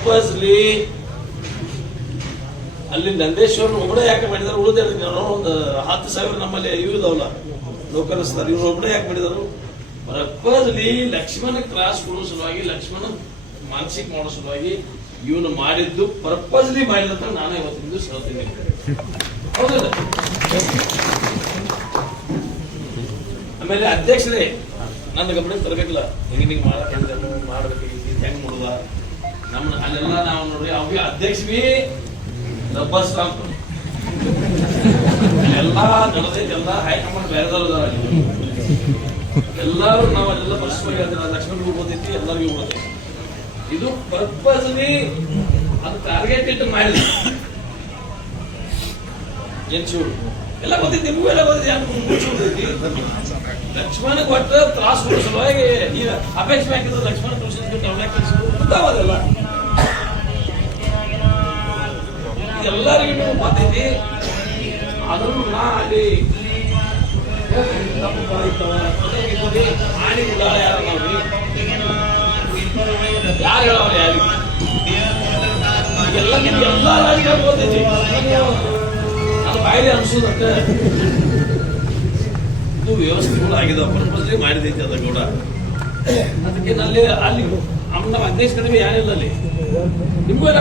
Purposely ಅಲ್ಲಿ ನಂದೇಶ್ವರ ಒಬ್ಬರೇ ಯಾಕೆ ಮಾಡಿದಾರೆ? ಉಳಿದ ಒಂದು 10,000 ನಮ್ಮಲ್ಲಿ ಇವು ಇದಾವಲ್ಲ ನೌಕರಸ್ತಾರೆ, ಇವ್ರು ಒಬ್ಬರೇ ಯಾಕೆ ಮಾಡಿದಾರು? ಪರ್ಪಸ್ಲಿ ಲಕ್ಷ್ಮಣ ತ್ರಾಸ್ ಕೊಡೋ ಸಲುವಾಗಿ, ಲಕ್ಷ್ಮಣ ಮಾನಸಿಕ ಮಾಡೋ ಸಲುವಾಗಿ ಇವನು ಮಾಡಿದ್ದು ಪರ್ಪಸ್ಲಿ ಮಾಡಿದಂತ ನಾನೇ ಇವತ್ತಿಂದು ಹೇಳ್ತೀನಿ. ಹೌದಲ್ಲ? ಆಮೇಲೆ ಅಧ್ಯಕ್ಷರೇ ನನ್ನ ಗಮನಕ್ಕೆ ತರಬೇಕಿಲ್ಲ, ಹಿಂಗೆ ಮಾಡ್ಬೇಕು, ಹೆಂಗ್ ನೋಡುವ ನಮ್ಮ ಅಲ್ಲೆಲ್ಲ ನಾವು ನೋಡ್ರಿ ಅವ್ರಿಗೆ ಅಧ್ಯಕ್ಷ ಬಿ ರಬ್ಬರ್ ಸ್ಟಾಂಪ್ ಎಲ್ಲಾ ನಡೆದೈತಿ, ಎಲ್ಲ ಹೈಕಮಾಂಡ್ ಬೇರೆದವ್ರ ಎಲ್ಲರೂ ನಾವು ಅಲ್ಲೆಲ್ಲ ಪರಿಸ್ಥಿತಿ ಲಕ್ಷ್ಮಣ್ ಓದೈತಿ, ಎಲ್ಲರಿಗೂ ಓದೈತಿ. ಇದು ಪರ್ಪಸ್ಲಿ ಅದು ಟಾರ್ಗೆಟ್ ಇಟ್ಟು ಮಾಡಿದ್ವಿ. ಜನ್ಸೂರು ಎಲ್ಲ ಗೊತ್ತೈತಿ, ನಿಮಗೂ ಎಲ್ಲ ಗೊತ್ತೈತಿ. ಲಕ್ಷ್ಮಣ ಕೊಟ್ಟ ತ್ರಾಸ ಕೊಡೋ ಸಲುವಾಗಿ ಈಗ ಅಪೇಕ್ಷೆ ಹಾಕಿದ್ರೆ ಲಕ್ಷ್ಮಣ ಗೊತ್ತಾಗೋದಲ್ಲ, ಎಲ್ಲರಿಗೂ ಗೊತ್ತೈತಿ. ಅದನ್ನು ನಾ ಅಲ್ಲಿ ಆಡಿ ಉಡಾಳ ಯಾರ ನಾವ್ರಿ, ಯಾರು ಹೇಳವ್ರಿ? ಯಾರಿಗೆ ಎಲ್ಲ ರಾಜಕಾರಣ ಗೊತ್ತೈತಿ, ನನ್ನ ಬಾಯಿಲೆ ಅನ್ಸೋದಕ್ಕ ಇದು ವ್ಯವಸ್ಥೆಗಳು ಆಗಿದಾವ, ಪರ್ಪಸ್ಲಿ ಮಾಡಿದೈತಿ ಅದ ಕೂಡ. ಅದಕ್ಕೆ ನಲ್ಲಿ ಅಲ್ಲಿ ನಮ್ಮ ಅಧ್ಯಕ್ಷ ಕಡಿಮೆ ಯಾರಿಲ್ಲ ಅಲ್ಲಿ, ನಿಮ್ಗೂ ಎಲ್ಲ